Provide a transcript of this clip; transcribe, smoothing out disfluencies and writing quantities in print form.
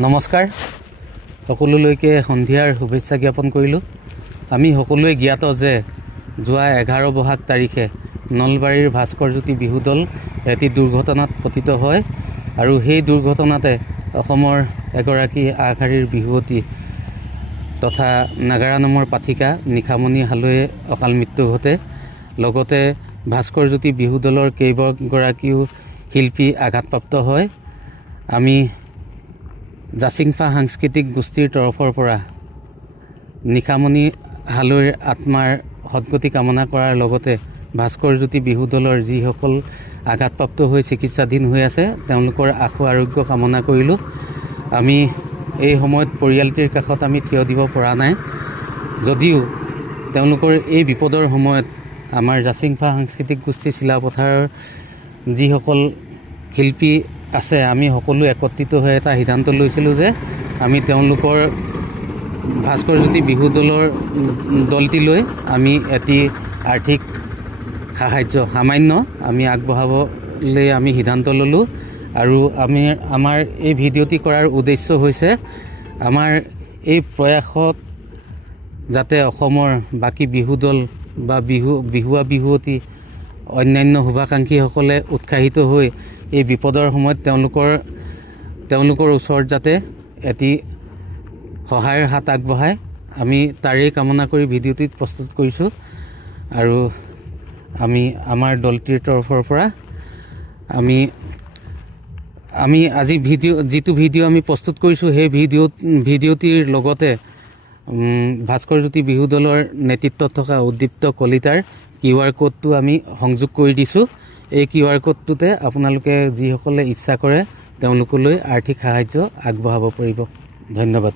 নমস্কাৰ সকলোলৈকে সন্ধিয়াৰ শুভেচ্ছা জ্ঞাপন কৰিলোঁ। আমি সকলোৱে জ্ঞাত যে যোৱা 11 বহাগ তাৰিখে নলবাৰীৰ ভাস্কৰজ্যোতি বিহু দল এটি দুৰ্ঘটনাত পতিত হয় আৰু সেই দুৰ্ঘটনাতে অসমৰ এগৰাকী আগশাৰীৰ বিহুৱতী তথা নাগাৰা নামৰ পাঠিকা নিশামণি হালৈয়ে অকাল মৃত্যু ঘটে। লগতে ভাস্কৰজ্যোতি বিহু দলৰ কেইবাগৰাকীও শিল্পী আঘাতপ্ৰাপ্ত হয়। আমি জাচিংফা সাংস্কৃতিক গোষ্ঠীৰ তৰফৰ পৰা নিশামণি হালৈৰ আত্মাৰ সদ্গতি কামনা কৰাৰ লগতে ভাস্কৰজ্যোতি বিহু দলৰ যিসকল আঘাতপ্ৰাপ্ত হৈ চিকিৎসাধীন হৈ আছে তেওঁলোকৰ আশু আৰোগ্য কামনা কৰিলোঁ। আমি এই সময়ত পৰিয়ালটিৰ কাষত আমি থিয় দিব পৰা নাই, যদিও তেওঁলোকৰ এই বিপদৰ সময়ত আমাৰ জাচিংফা সাংস্কৃতিক গোষ্ঠী চিলাপথাৰৰ যিসকল শিল্পী আছে আমি সকলো একত্ৰিত হৈ এটা সিদ্ধান্ত লৈছিলোঁ যে আমি তেওঁলোকৰ ভাস্কৰজ্যোতি বিহু দলৰ দলটিলৈ আমি এটি আৰ্থিক সাহায্য সামান্য আমি আগবঢ়াবলৈ আমি সিদ্ধান্ত ল'লোঁ। আৰু আমাৰ এই ভিডিঅ'টি কৰাৰ উদ্দেশ্য হৈছে আমাৰ এই প্ৰয়াসত যাতে অসমৰ বাকী বিহু দল বা বিহুৱা বিহুৱতী অন্যান্য শুভাকাংক্ষীসকলে উৎসাহিত হৈ এই বিপদৰ সময়ত তেওঁলোকৰ ওচৰত যাতে এটি সহায়ৰ হাত আগবঢ়ায়, আমি তাৰেই কামনা কৰি ভিডিঅ'টিত প্ৰস্তুত কৰিছোঁ। আৰু আমি আমাৰ দলটিৰ তৰফৰ পৰা আমি আজি যিটো ভিডিঅ' আমি প্ৰস্তুত কৰিছোঁ সেই ভিডিঅ'টিৰ লগতে ভাস্কৰজ্যোতি বিহু দলৰ নেতৃত্বত থকা উদ্দীপ্ত কলিতাৰ QR কোডটো আমি সংযোগ কৰি দিছোঁ। এই QR কোডটোতে আপোনালোকে যিসকলে ইচ্ছা কৰে তেওঁলোকলৈ আৰ্থিক সাহায্য আগবঢ়াব পাৰিব। ধন্যবাদ।